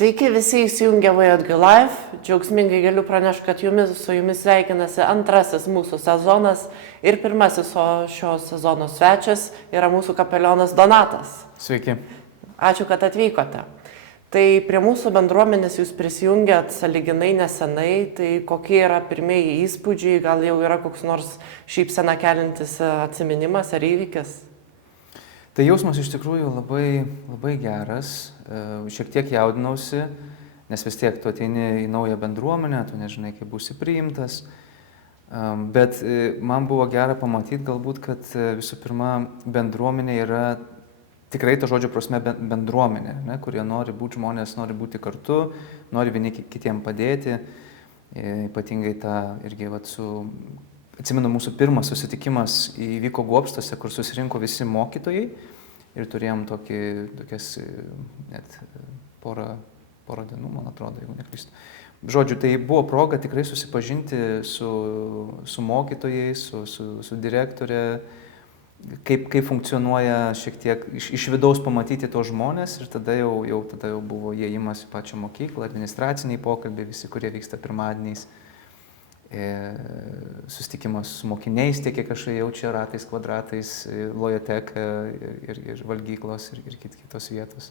Sveiki visi įsijungę VJG Live. Džiaugsmingai galiu pranešti, kad su jumis sveikinasi antrasis mūsų sezonas ir pirmasis šio sezono svečias yra mūsų kapelionas Donatas. Sveiki. Ačiū, kad atvykote. Tai prie mūsų bendruomenės jūs prisijungėt sąlyginai nesenai, tai kokie yra pirmieji įspūdžiai, gal jau yra koks nors šypseną keliantis atsiminimas ar įvykis? Tai jausmas iš tikrųjų labai geras, šiek tiek jaudinausi, nes vis tiek tu ateini į naują bendruomenę, tu nežinai, kaip būsi priimtas, bet man buvo gera pamatyti galbūt, kad visų pirma bendruomenė yra tikrai to žodžio prasme bendruomenė, ne, kurie nori būti žmonės, nori būti kartu, nori vieni kitiem padėti, ypatingai tą irgi atsimenu, mūsų pirmas susitikimas įvyko Gobstuose, kur susirinko visi mokytojai ir turėjom tokias net porą dienų, man atrodo, jeigu neklystu. Žodžiu, tai buvo proga tikrai susipažinti su mokytojais, su direktorė, kaip funkcionuoja šiek tiek iš vidaus pamatyti tos žmonės ir tada jau buvo įėjimas į pačią mokyklą, administraciniai pokalbiai, visi, kurie vyksta pirmadieniais. Susitikimas su mokiniais, tiek kiek aš ėjau čia ratais, kvadratais, lojoteka ir valgyklos ir kitos vietos.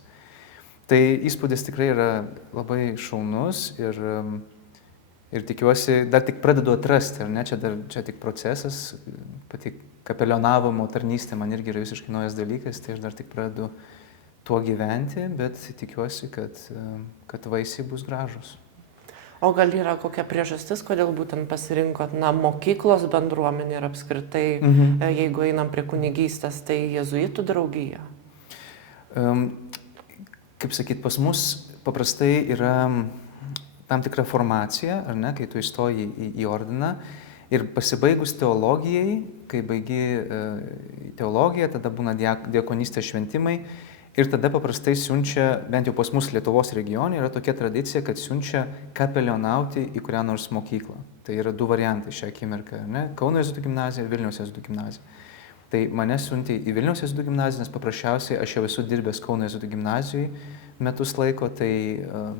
Tai įspūdis tikrai yra labai šaunus ir tikiuosi, dar tik pradedu atrasti, ar ne, čia tik procesas, pati kapelionavimo tarnystė man irgi yra visiškai naujas dalykas, tai aš dar tik pradedu tuo gyventi, bet tikiuosi, kad vaisiai bus gražus. O gal yra kokia priežastis, kodėl būtent pasirinkot mokyklos bendruomenę ir apskritai, jeigu einam prie kunigystės, tai jėzuitų draugija? Kaip sakyt, pas mus paprastai yra tam tikra formacija, ar ne, kai tu įstoji į ordiną ir pasibaigus teologijai, kai baigi teologiją, tada būna diakonystės šventimai. Ir tada paprastai siunčia, bent jau pas mus Lietuvos regione, yra tokia tradicija, kad siunčia kapelionauti į kurią nors mokyklą. Tai yra du variantai šią akimirką, ne? Kauno jėzuitų gimnazija ir Vilniaus jėzuitų gimnazija. Tai mane siuntė į Vilniaus jėzuitų gimnaziją, nes paprasčiausiai aš jau esu dirbęs Kauno jėzuitų gimnazijai metus laiko, tai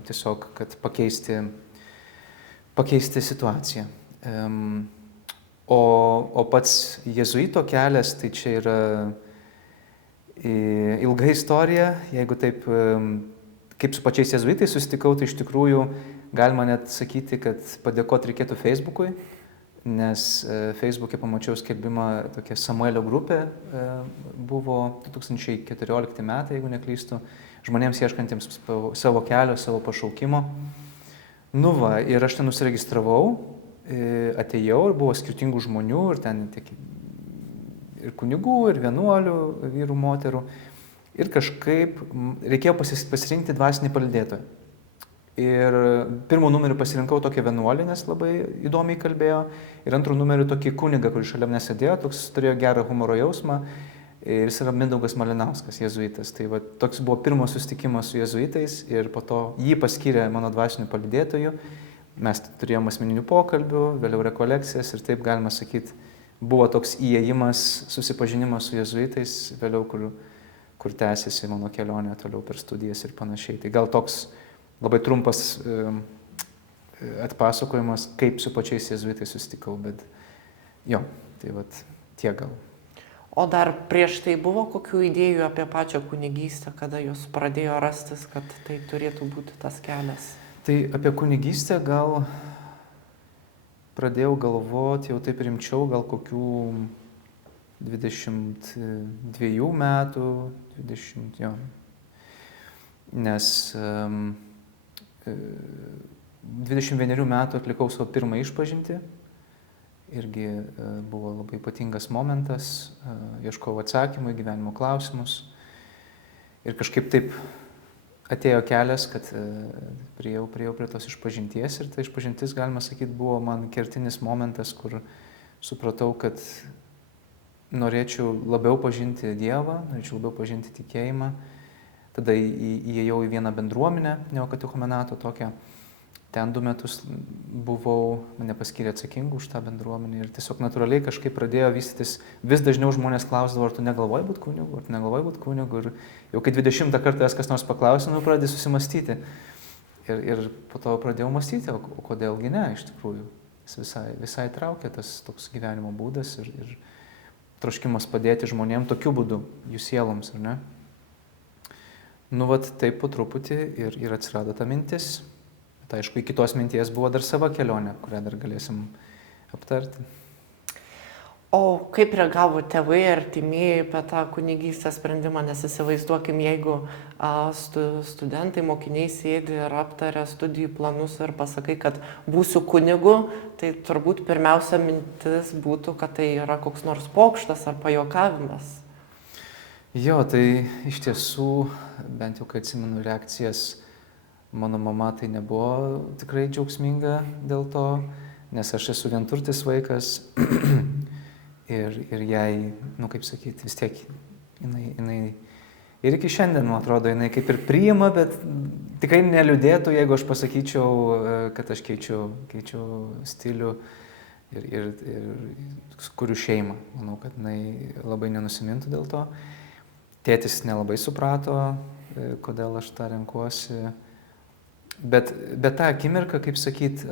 tiesiog, kad pakeisti situaciją. O pats jėzuito kelias, tai čia yra ilga istorija, jeigu taip, kaip su pačiais jėzuitais susitikau, tai iš tikrųjų galima net sakyti, kad padėkoti reikėtų Facebook'ui, nes Facebook'e pamačiau skelbimą, tokia Samuelio grupė buvo 2014 metai, jeigu neklystu, žmonėms ieškantiems savo kelio, savo pašaukimo. Ir aš ten nusiregistravau, atėjau ir buvo skirtingų žmonių ir ten ir kunigų, ir vienuolių, vyrų, moterų. Ir kažkaip reikėjo pasirinkti dvasinį palydėtoją. Ir pirmų numerių pasirinkau tokią vienuolį, nes labai įdomiai kalbėjo. Ir antrų numerių tokį kunigą, kuris šalia manęs sėdėjo, toks turėjo gerą humoro jausmą. Ir jis yra Mindaugas Malinauskas, jėzuitas. Tai toks buvo pirmas susitikimas su jėzuitais ir po to jį paskyrė mano dvasiniu palydėtoju. Mes turėjome asmeninių pokalbių, vėliau rekolekcijas ir taip galima sakyti, buvo toks įėjimas, susipažinimas su jėzuitais, vėliau, kur tęsiasi mano kelionė toliau per studijas ir panašiai. Tai gal toks labai trumpas atpasakojimas, kaip su pačiais jėzuitais susitikau, bet jo, tai tiek gal. O dar prieš tai buvo kokių idėjų apie pačią kunigystę, kada jūs pradėjo rastis, kad tai turėtų būti tas kelias? Tai apie kunigystę gal pradėjau galvoti jau taip rimčiau, gal kokių 22 metų, 20, jo. Nes 21 metų atlikau savo pirmą išpažintį. Irgi buvo labai ypatingas momentas, ieškojau atsakymų į gyvenimo klausimus. Ir kažkaip taip atėjo kelias, kad priėjau prie tos išpažinties ir ta išpažintis, galima sakyti, buvo man kertinis momentas, kur supratau, kad norėčiau labiau pažinti Dievą, norėčiau labiau pažinti tikėjimą. Tada įėjau į vieną bendruomenę, neokatechumenato tokią. Ten 2 metus buvau, mane paskyrė atsakingų už tą bendruomenę ir tiesiog natūraliai kažkaip pradėjo vystytis. Vis dažniau žmonės klausdavo, ar tu negalvoji būti kunigu, Ir jau kai 20 kartą kas nors paklausė, pradedi susimastyti. ir po to pradėjau mąstyti, o kodėlgi ne, iš tikrųjų. Jis visai traukia tas toks gyvenimo būdas ir troškimas padėti žmonėm tokiu būdu, jų sieloms, ar ne? Nu, vat taip po truputį ir atsirado ta mintis. Bet aišku, iki tos minties buvo dar sava kelionė, kurią dar galėsim aptarti. O kaip reagavo tėvai ar artimieji apie tą kunigystės sprendimą, nes įsivaizduokim, jeigu studentai, mokiniai sėdi ir aptaria studijų planus ir pasakai, kad būsiu kunigu, tai turbūt pirmiausia mintis būtų, kad tai yra koks nors pokštas ar pajuokavimas. Jo, tai iš tiesų, bent jau kai atsimenu reakcijas, mano mama tai nebuvo tikrai džiaugsminga dėl to, nes aš esu vienturtis vaikas. Ir jai, kaip sakyti, vis tiek jinai ir iki šiandien, man atrodo, jinai kaip ir priima, bet tikrai neliūdėtų, jeigu aš pasakyčiau, kad aš keičiu stilių ir kuriu šeimą. Manau, kad jinai labai nenusimintų dėl to. Tėtis nelabai suprato, kodėl aš tą renkuosi. Bet tą akimirką, kaip sakyt,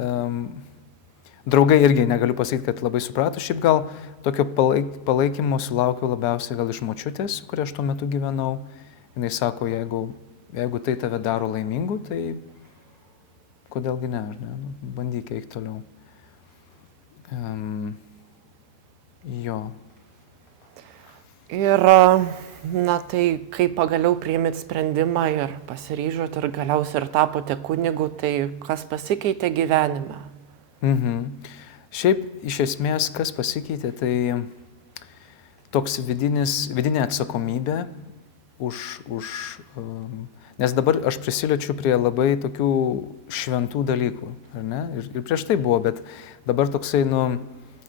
draugai irgi negaliu pasakyti, kad labai suprato. Šiaip gal tokio palaikymo sulaukiau labiausiai gal iš močiutės, kuria aš tuo metu gyvenau. Jinai sako, jeigu tai tave daro laimingu, tai kodėlgi ne, ar ne? Bandyk eik toliau. Jo. Ir, tai kai pagaliau priėmėt sprendimą ir pasiryžot ir galiausiai ir tapote kunigu, tai kas pasikeitė gyvenime? Šiaip iš esmės, kas pasikeitė, tai toks vidinė atsakomybė nes dabar aš prisiliečiu prie labai tokių šventų dalykų, ar ne? Ir prieš tai buvo, bet dabar toksai,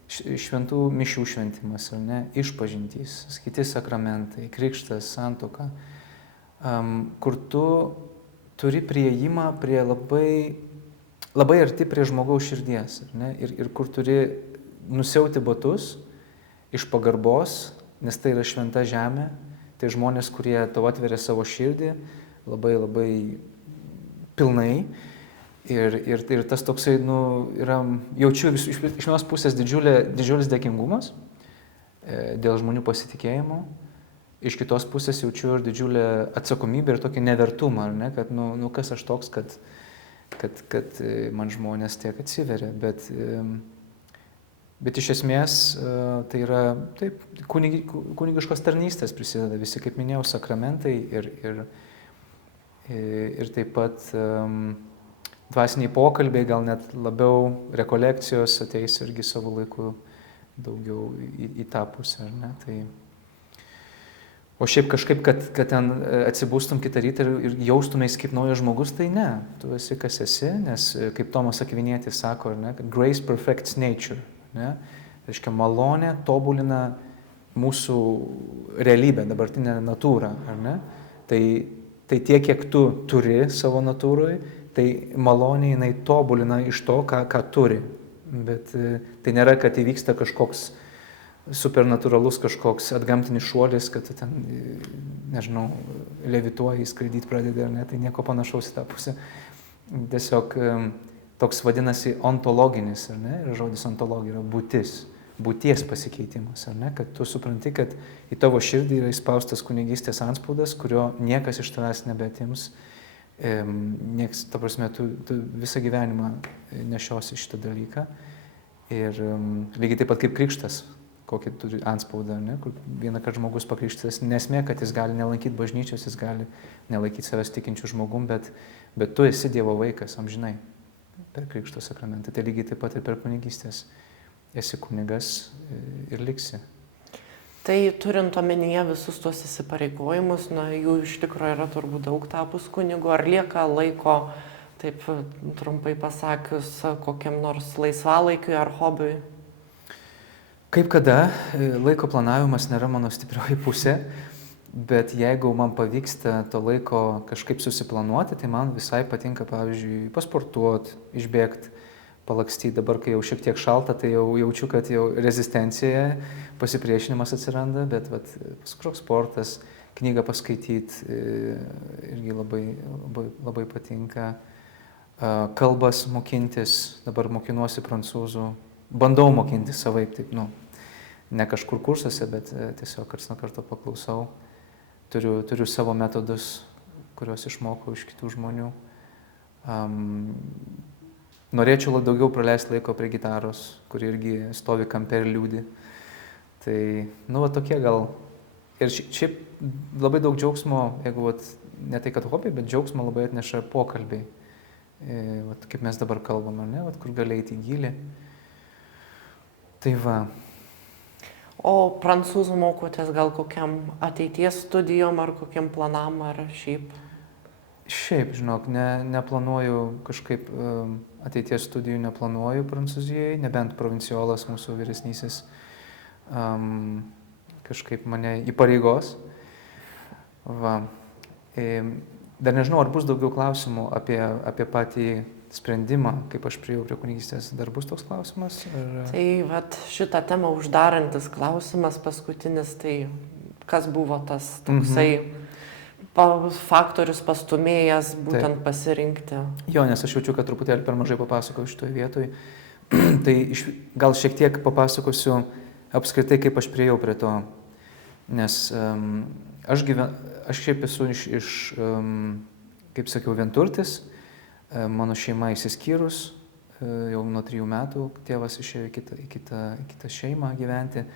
šventų mišių šventimas, ar ne? Išpažintys, kiti sakramentai, krikštas, santuoka, kur tu turi priėjimą prie labai arti prie žmogaus širdies, ne? Ir kur turi nusiauti batus iš pagarbos, nes tai yra šventa žemė, tai žmonės, kurie tau atveria savo širdį labai labai pilnai. Ir tas toksai, jaučiu iš vienos pusės didžiulis dėkingumas dėl žmonių pasitikėjimo, iš kitos pusės jaučiu ir didžiulę atsakomybę ir tokį nevertumą, ar ne? Kad, kas aš toks, kad man žmonės tiek atsiveria, bet iš esmės tai yra taip, kunigiškos tarnystės prisideda visi, kaip minėjau, sakramentai ir taip pat dvasiniai pokalbiai, gal net labiau rekolekcijos ateis irgi savo laiku daugiau į tą pusę, ar ne? Tai o šiaip kažkaip, kad ten atsibūstum kitą rytą ir jaustumės kaip naujas žmogus, tai ne. Tu esi, kas esi, nes kaip Tomas Akvinietis sako, ar ne, kad grace perfects nature. Ne? Tai reiškia, malonė tobulina mūsų realybę, dabartinę natūrą. Ar ne? Tai tiek, kiek tu turi savo natūroje, tai malonė jinai tobulina iš to, ką turi. Bet tai nėra, kad įvyksta kažkoks supernatūralus kažkoks atgamtinis šuolis, kad tu ten, nežinau, levituoji, skraidyti pradedi, ar ne, tai nieko panašaus į tą pusę. Tiesiog toks vadinasi ontologinis, ar ne, ir žodis ontologija yra būties pasikeitimas, ar ne, kad tu supranti, kad į tavo širdį yra įspaustas kunigystės antspaudas, kurio niekas iš tavęs nebeatims. Ta prasme, tu visą gyvenimą nešiosi šitą dalyką. Ir lygiai taip pat kaip krikštas, kokį turi antspaudą, ne? Kur vieną kartą žmogus pakrikštytas, nesmė, kad jis gali nelankyti bažnyčios, jis gali nelaikyti savęs tikinčių žmogum, bet tu esi Dievo vaikas, amžinai, per krikšto sakramentą. Tai lygiai taip pat ir per kunigystės esi kunigas ir liksi. Tai turint omenyje visus tuos įsipareigojimus, jų iš tikrųjų yra turbūt daug tapus kunigu, ar lieka laiko, taip trumpai pasakius, kokiam nors laisvalaikiui ar hobiui? Kaip kada, laiko planavimas nėra mano stiprioji pusė, bet jeigu man pavyksta to laiko kažkaip susiplanuoti, tai man visai patinka, pavyzdžiui, pasportuoti, išbėgti, palakstyti. Dabar, kai jau šiek tiek šalta, tai jau jaučiu, kad jau rezistencija, pasipriešinimas atsiranda, bet kažkoks sportas, knygą paskaityti irgi labai patinka. kalbas mokintis, dabar mokinuosi prancūzų, bandau mokintis savaip, taip, ne kažkur kursuose, bet tiesiog karts nuo karto paklausau. Turiu savo metodus, kuriuos išmokau iš kitų žmonių. Norėčiau daugiau praleisti laiko prie gitaros, kuri irgi stovi kampe ir liūdi. Tai, tokie gal. Ir šiaip labai daug džiaugsmo, jeigu ne tai, kad hobiai, bet džiaugsmo labai atneša pokalbiai. Kaip mes dabar kalbame, ne? Kur gali eiti į gilį. Tai va. O prancūzų mokotės gal kokiam ateities studijom ar kokiam planam ar šiaip? Šiaip, žinok, neplanuoju kažkaip ateities studijų neplanuoju Prancūzijoje, nebent provinciolas mūsų vyresnysis kažkaip mane įpareigos. Va. Dar nežinau, ar bus daugiau klausimų apie patį sprendimą, kaip aš priėjau prie kunigystės. Dar bus toks klausimas? Tai šitą temą uždarantis klausimas paskutinis, tai kas buvo tas toksai faktorius pastumėjęs būtent pasirinkti? Jo, nes aš jaučiu, kad truputėlį per mažai papasakojau šitoje vietoje. Tai gal šiek tiek papasakosiu apskritai, kaip aš priėjau prie to. Nes aš šiaip esu iš kaip sakiau, vienturtis. Mano šeima išsiskyrus, jau nuo 3 metų tėvas išėjo į kitą šeimą gyventi.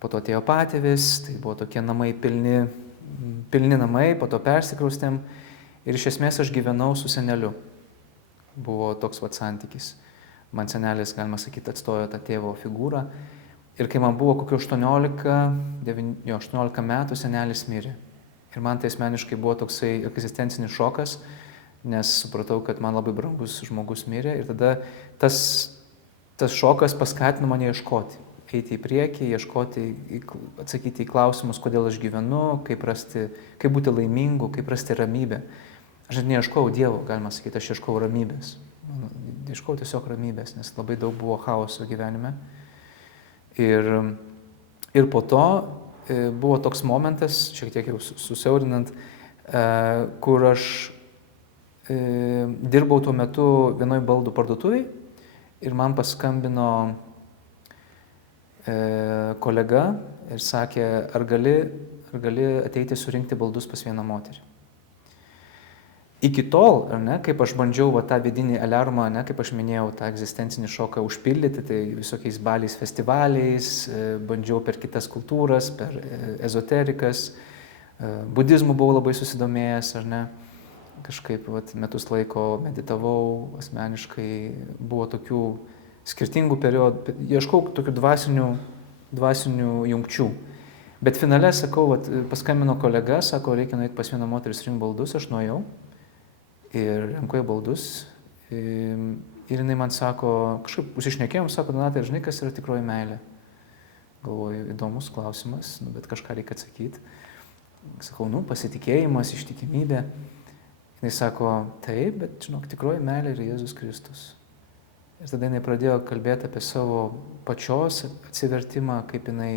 Po to atėjo patėvis, tai buvo tokie namai pilni namai, po to persikraustėm. Ir iš esmės aš gyvenau su seneliu. Buvo toks santykis. Man senelis, galima sakyti, atstojo tą tėvo figūrą. Ir kai man buvo kokio 18 metų, senelis mirė. Ir man tai asmeniškai buvo toksai egzistencinis šokas, nes supratau, kad man labai brangus žmogus mirė. Ir tada tas šokas paskatino mane ieškoti. Eiti į priekį, atsakyti į klausimus, kodėl aš gyvenu, kaip būti laimingu, kaip rasti ramybę. Aš net neieškojau Dievo, galima sakyti, aš ieškojau ramybės. Ieškojau tiesiog ramybės, nes labai daug buvo chaoso gyvenime. Ir po to buvo toks momentas, šiek tiek jau susiaurinant, kur aš dirbau tuo metu vienoj baldų parduotuviai ir man paskambino kolega ir sakė, ar gali ateiti surinkti baldus pas vieną moterį. Iki tol, kaip aš bandžiau tą vidinį aliarmą, kaip aš minėjau, tą egzistencinį šoką užpildyti, tai visokiais baliais, festivaliais, bandžiau per kitas kultūras, per ezoterikas, budizmu buvau labai susidomėjęs, kažkaip metus laiko meditavau, asmeniškai buvo tokių skirtingų periodų, ieškau tokių dvasinių jungčių. Bet finale, sakau, paskambino kolega, sako, reikia nueiti pas vieną moterį surinkti baldus, aš nuėjau. Ir renkuoju baldus ir jinai man sako, kažkaip užsišnekėjom, sako, Donatai, žinai, kas yra tikroji meilė? Galvoju, įdomus klausimas, bet kažką reikia atsakyti. Sakau, pasitikėjimas, ištikimybė. Jinai sako, taip, bet žinok, tikroji meilė yra Jėzus Kristus. Ir tada jinai pradėjo kalbėti apie savo pačios atsivertimą, kaip jinai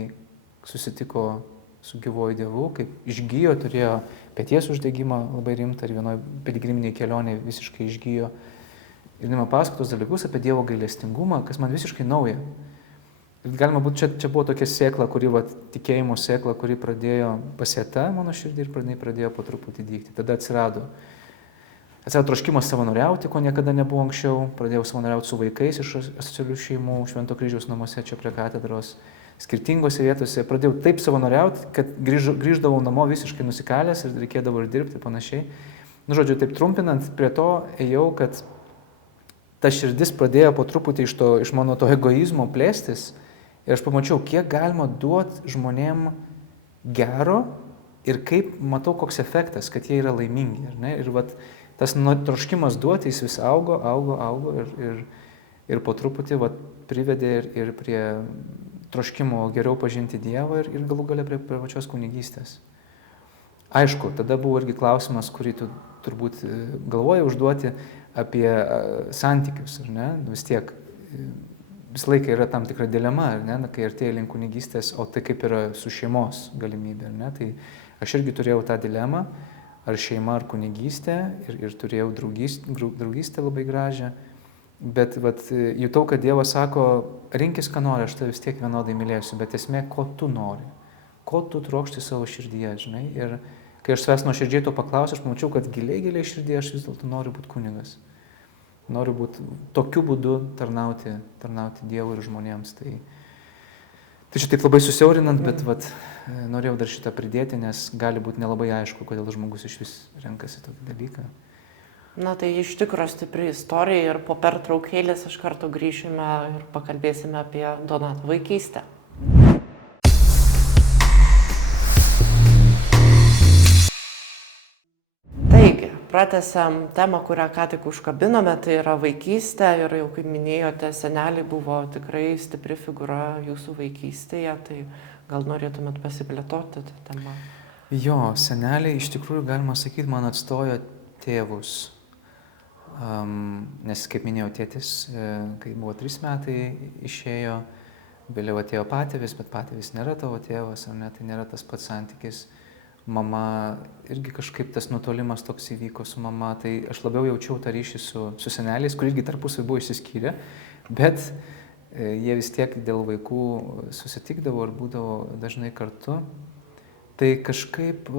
susitiko su gyvuoju Dievu, kaip išgijo, turėjo peties uždegimą labai rimtą ir vienoje piligriminėje kelionėje visiškai išgijo. Ir jinai man pasakotos dalykus apie Dievo gailestingumą, kas man visiškai nauja. Ir galima būti, čia buvo tokia sėkla, tikėjimo sėkla, kuri pradėjo pasėta mano širdį ir pradėjo po truputį dygti. Tada atsirado troškimas savanoriauti, ko niekada nebuvo anksčiau. Pradėjau savanoriauti su vaikais iš asocialių šeimų, Švento Kryžiaus namuose čia prie katedros. Skirtingose vietose. Pradėjau taip savanoriauti, kad grįždavau namo visiškai nusikalęs ir reikėdavo ir dirbti panašiai. Žodžiu, taip trumpinant, prie to ėjau, kad ta širdis pradėjo po truputį iš mano to egoizmo plėstis. Ir aš pamačiau, kiek galima duoti žmonėm gero ir kaip matau, koks efektas, kad jie yra laimingi. Ir tas troškimas duoti, jis vis augo ir po truputį privedė ir prie troškimo geriau pažinti Dievą ir galų gale prie pačios kunigystės. Aišku, tada buvo irgi klausimas, kurį tu turbūt galvoji užduoti apie santykius, Vis tiek, visą laiką yra tam tikra dilema, kai artėja link kunigystės, o tai kaip yra su šeimos galimybė, Tai aš irgi turėjau tą dilemą, ar šeima, ar kunigystė ir turėjau draugystę labai gražią. Bet jutau, kad Dievas sako, rinkis, ką nori, aš tave vis tiek vienodai mylėsiu, bet esmė, ko tu nori, ko tu trokšti savo širdyje, žinai. Ir kai aš savęs nuoširdžiai to paklausiau, aš pamačiau, kad giliai širdyje aš vis dėlto noriu būti kunigas. Noriu būti tokiu būdu tarnauti Dievui ir žmonėms. Tai čia taip labai susiaurinant, bet norėjau dar šitą pridėti, nes gali būti nelabai aišku, kodėl žmogus iš vis renkasi tokį dalyką. Na tai iš tikrųjų stipri istorija ir po pertraukėlės iš karto grįšime ir pakalbėsime apie Donato vaikystę. Taigi, pratęsiam temą, kurią ką tik užkabinome, tai yra vaikystė ir jau kaip minėjote, seneliai buvo tikrai stipri figūra jūsų vaikystėje, tai gal norėtumėt pasiplėtoti tą temą? Jo, seneliai iš tikrųjų, galima sakyti, man atstojo tėvus. Nes, kaip minėjau, tėtis, kai buvo 3 metai, išėjo, vėliau atėjo patėvis, bet patėvis nėra tavo tėvas, ar ne, tai nėra tas pats santykis. Mama, irgi kažkaip tas nutolimas toks įvyko su mama, tai aš labiau jaučiau tą ryšį su seneliais, kur irgi tarpusavy buvo išsiskyrę, bet jie vis tiek dėl vaikų susitikdavo ir būdavo dažnai kartu. Tai kažkaip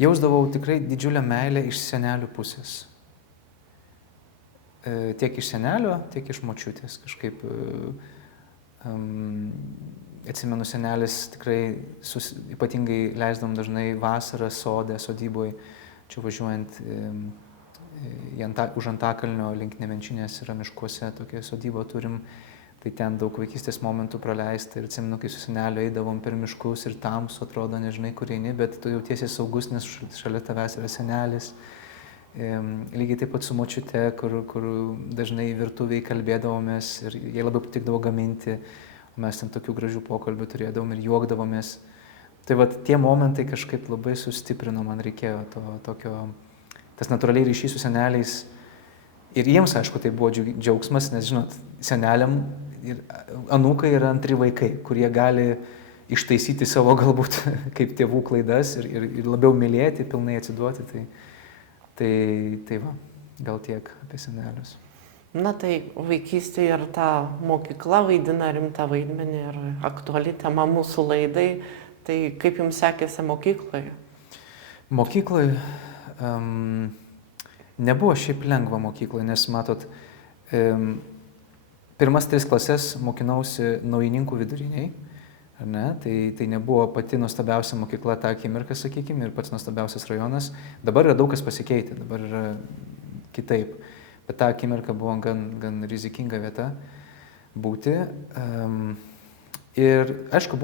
jausdavau tikrai didžiulę meilę iš senelių pusės. Tiek iš senelio, tiek iš močiutės. Kažkaip atsimenu, senelis tikrai ypatingai leisdavom dažnai vasarą sode, sodyboje, čia važiuojant už Antakalnio link Nemenčinės yra miškuose, tokią sodybą turim, tai ten daug vaikystės momentų praleista ir atsimenu, kai su seneliu eidavom per miškus ir tamsu, atrodo, nežinai, kur eini, bet tu jautiesi saugus, nes šalia tavęs yra senelis. Lygiai taip pat su močiute, kur dažnai virtuviai kalbėdavomės ir jai labai patikdavo gaminti. Mes ten tokių gražių pokalbių turėdavom ir juokdavomės. Tai tie momentai kažkaip labai sustiprino, man reikėjo tas natūraliai ryšys su seneliais. Ir jiems, aišku, tai buvo džiaugsmas, nes, žinot, seneliam ir anūkai yra antri vaikai, kurie gali ištaisyti savo galbūt kaip tėvų klaidas ir labiau mylėti, pilnai atsiduoti. Tai gal tiek apie senelius. Na tai vaikystėje ir ta mokykla vaidina rimtą vaidmenį ir aktuali tema mūsų laidai. Tai kaip jums sekėsi mokykloje? Mokykloje nebuvo šiaip lengva mokykloje, nes matot, pirmas 3 klases mokinausi Naujininkų viduriniai, ar ne? Tai nebuvo pati nuostabiausia mokykla tą akimirką, sakykime, ir pats nuostabiausias rajonas. Dabar yra daug kas pasikeitę, dabar yra kitaip. Bet tą akimirką buvo gan rizikinga vieta būti. Ir aišku,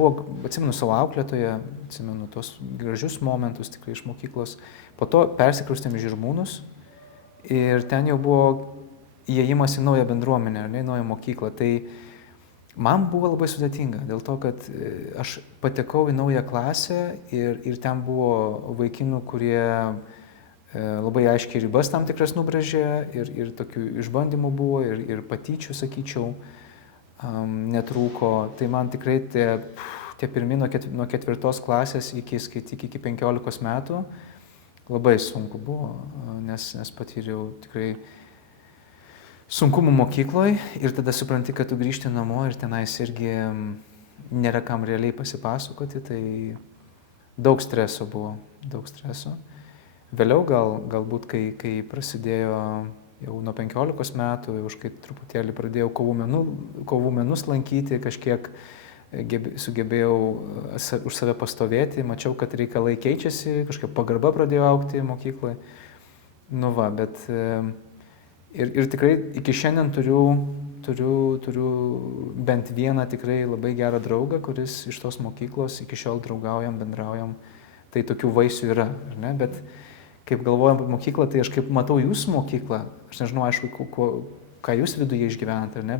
atsimenu savo auklėtoją, atsimenu tos gražius momentus tikrai iš mokyklos. Po to persikraustėm į Žirmūnus ir ten jau buvo įėjimas į naują bendruomenę, ar ne, į naują mokyklą. Tai man buvo labai sudėtinga, dėl to, kad aš patekau į naują klasę ir ten buvo vaikinų, kurie labai aiškiai ribas tam tikras nubrėžė ir tokių išbandymų buvo ir patyčių, sakyčiau, netrūko. Tai man tikrai tie pirmi nuo 4 klasės iki 15 metų labai sunku buvo, nes patyriau tikrai sunkumų mokykloje ir tada supranti, kad tu grįžti namo ir tenais irgi nėra kam realiai pasipasakoti, tai daug streso buvo, daug streso. Vėliau galbūt, kai prasidėjo jau nuo 15 metų, už kai truputėlį pradėjau kovų menus lankyti, kažkiek sugebėjau už save pastovėti, mačiau, kad reikalai keičiasi, kažkaip pagarba pradėjo augti mokykloje. Bet ir tikrai iki šiandien turiu bent vieną tikrai labai gerą draugą, kuris iš tos mokyklos iki šiol draugaujam, bendraujam. Tai tokių vaisių yra, ar ne? Bet kaip galvojam apie mokyklą, tai aš kaip matau jūsų mokyklą, aš nežinau, aišku, ką jūs viduje išgyvenate, ar ne,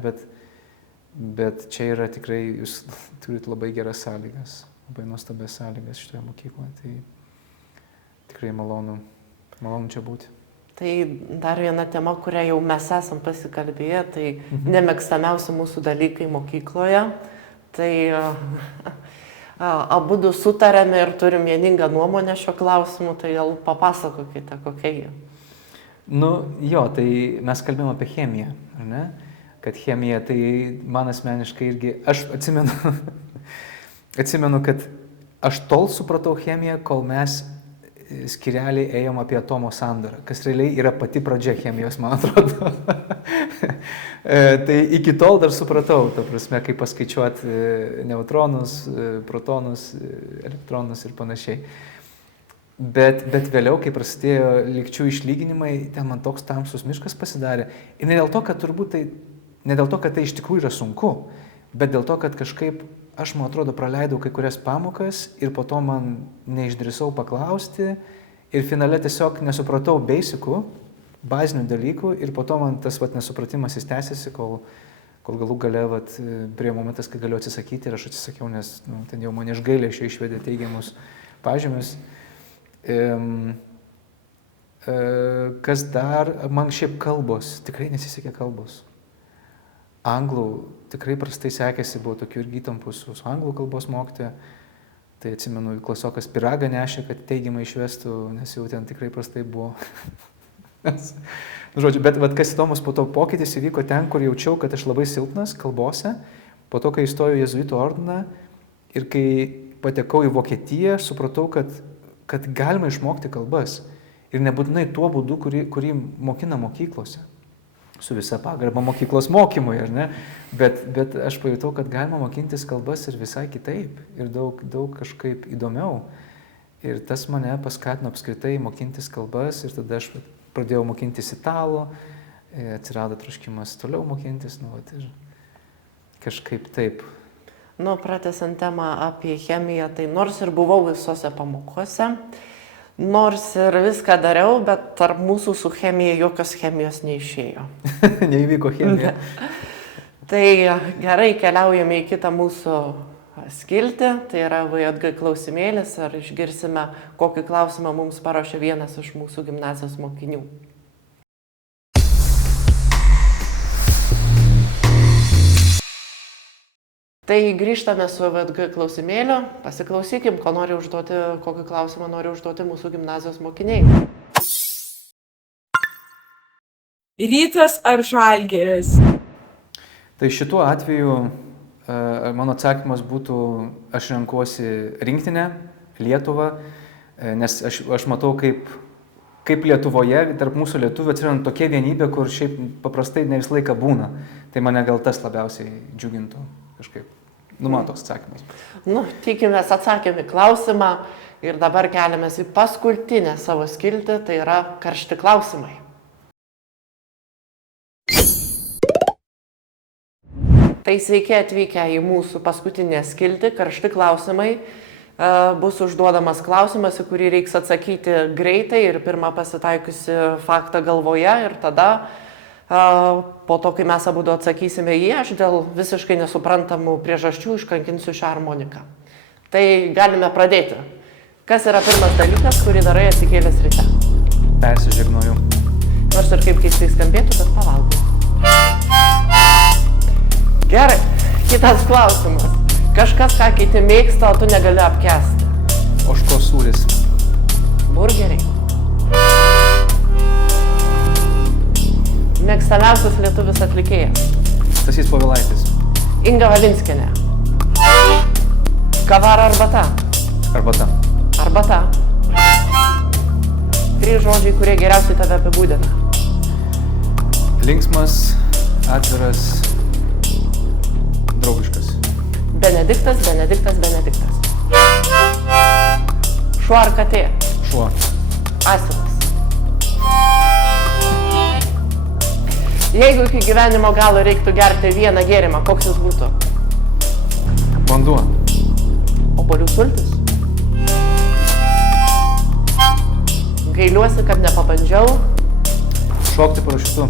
bet čia yra tikrai, jūs turite labai geras sąlygas, labai nuostabias sąlygas šitoje mokykloje, tai tikrai malonu čia būti. Tai dar viena tema, kurią jau mes esam pasikalbėję, tai nemėgstamiausi mūsų dalykai mokykloje. Tai abu du sutarėme ir turim vieningą nuomonę šio klausimu, tai gal papasakokite, kokia jie. Nu, jo, tai mes kalbėjome apie chemiją, ar ne? Kad chemija, tai man asmeniškai irgi, aš atsimenu, kad aš tol supratau chemiją, kol mes skireliai ėjom apie atomo sandarą, kas realiai yra pati pradžia chemijos, man atrodo. Tai iki tol dar supratau, ta prasme, kaip paskaičiuoti neutronus, protonus, elektronus ir panašiai. Bet vėliau, kai prasidėjo lygčių išlyginimai, ten man toks tamsus miškas pasidarė. Ir ne dėl to, kad tai iš tikrųjų yra sunku, bet dėl to, kad kažkaip aš, man atrodo, praleidau kai kurias pamokas ir po to man neišdrįsau paklausti ir finale tiesiog nesupratau basicų, bazinių dalykų ir po to man tas nesupratimas tęsiasi, kol galų gale prie momentas, kai galiu atsisakyti ir aš atsisakiau, nes ten jau mane iš gailesčio išvedė teigiamus pažymius. Kas dar, man šiaip kalbos, tikrai nesisekė kalbos. Anglų tikrai prastai sekėsi, buvo tokių irgi įtampų su anglų kalbos mokytoja. Tai atsimenu, klasiokas pyragą nešė, kad teigiamai išvestų, nes jau ten tikrai prastai buvo. Žodžiu, bet kas įdomus, po to pokytis įvyko ten, kur jaučiau, kad aš labai silpnas kalbose. Po to, kai įstojau į jėzuitų ordiną ir kai patekau į Vokietiją, supratau, kad galima išmokti kalbas. Ir nebūtinai tuo būdu, kurį mokina mokyklose. Su visa pagarba mokyklos mokymui, ar ne? Bet aš pajutau, kad galima mokintis kalbas ir visai kitaip. Ir daug kažkaip įdomiau. Ir tas mane paskatino apskritai mokintis kalbas. Ir tada aš pradėjau mokintis italų. Atsirado troškimas toliau mokintis. Ir kažkaip taip. Pratęsiant temą apie chemiją, tai nors ir buvau visose pamokose, nors ir viską dariau, bet tarp mūsų su chemija jokios chemijos neišėjo. Neįvyko chemija. Tai gerai, keliaujame į kitą mūsų skiltį, tai yra VJG klausimėlis, ar išgirsime, kokį klausimą mums paruošė vienas iš mūsų gimnazijos mokinių. Tai grįžtame su VJG klausimėliu, pasiklausykim, kokį klausimą nori užduoti mūsų gimnazijos mokiniai. Rytas ar Žalgiris? Tai šituo atveju mano atsakymas būtų, aš renkuosi rinktinę, Lietuvą, nes aš matau, kaip Lietuvoje, tarp mūsų lietuvių atsiranda tokia vienybė, kur šiaip paprastai ne visą laiką būna. Tai mane gal tas labiausiai džiugintų kažkaip. Man toks atsakymas. Tikimės atsakėme klausimą ir dabar keliamės į paskutinę savo skiltį, tai yra karšti klausimai. Tai sveiki atvykę į mūsų paskutinę skiltį, karšti klausimai. Bus užduodamas klausimas, į kurį reiks atsakyti greitai ir pirmą pasitaikiusi faktą galvoje ir tada po to, kai mes abudu atsakysime jį, aš dėl visiškai nesuprantamų priežasčių iškankinsiu šią harmoniką. Tai galime pradėti. Kas yra pirmas dalykas, kurį darai atsikėlęs ryte? Persižegnoju. Nors ir kaip keistai skambėtų, bet pavalgau. Gerai, kitas klausimas. Kažkas, ką kiti mėgsta, o tu negali apkęsti. Ožkos sūris. Burgeriai. Mėgstamiausias lietuvis atlikėjas. Stasys Povilaitis. Inga Valinskienė. Kava ar arbata? Arbata. Arbata. 3 žodžiai, kurie geriausiai tave apibūdina. Linksmas, atviras, draugiškas. Benediktas. Šuo ar katė? Šuo. Asilas. Jeigu iki gyvenimo galo reiktų gerti vieną gėrimą, koks jis būtų? Vanduo. Obuolių sultis? Gailiuosi, kad nepabandžiau. Šokti parašiutu.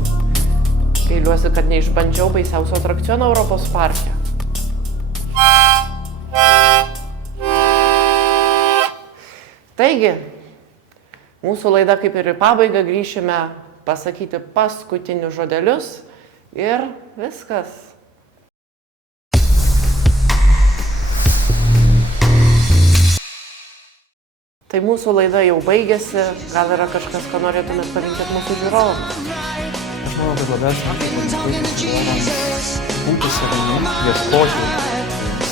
Gailiuosi, kad neišbandžiau baisiausio atrakciono Europos parke. Taigi, mūsų laida kaip ir į pabaigą, grįšime pasakyti paskutinius žodelius ir viskas. Tai mūsų laida jau baigėsi, gal yra kažkas, ką norėtumėt palinkėti mūsų žiūrovams? Aš manau, kad labiausiai būti savimi, ieškoti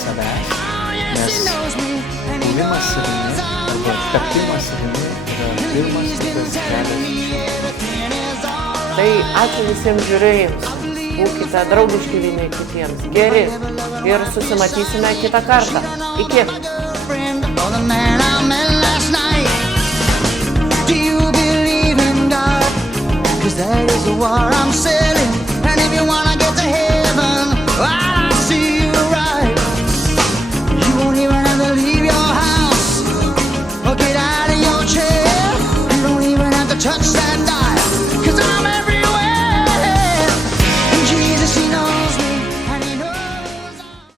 savęs, nes buvimas savimi arba tapimas savimi yra pirmas kitas kelias. Tai ačiū visiems žiūrėjams, būkite draugiški vieni kitiems, geri ir susimatysime kitą kartą. Iki! That is the war I'm selling, and if you wanna get to heaven,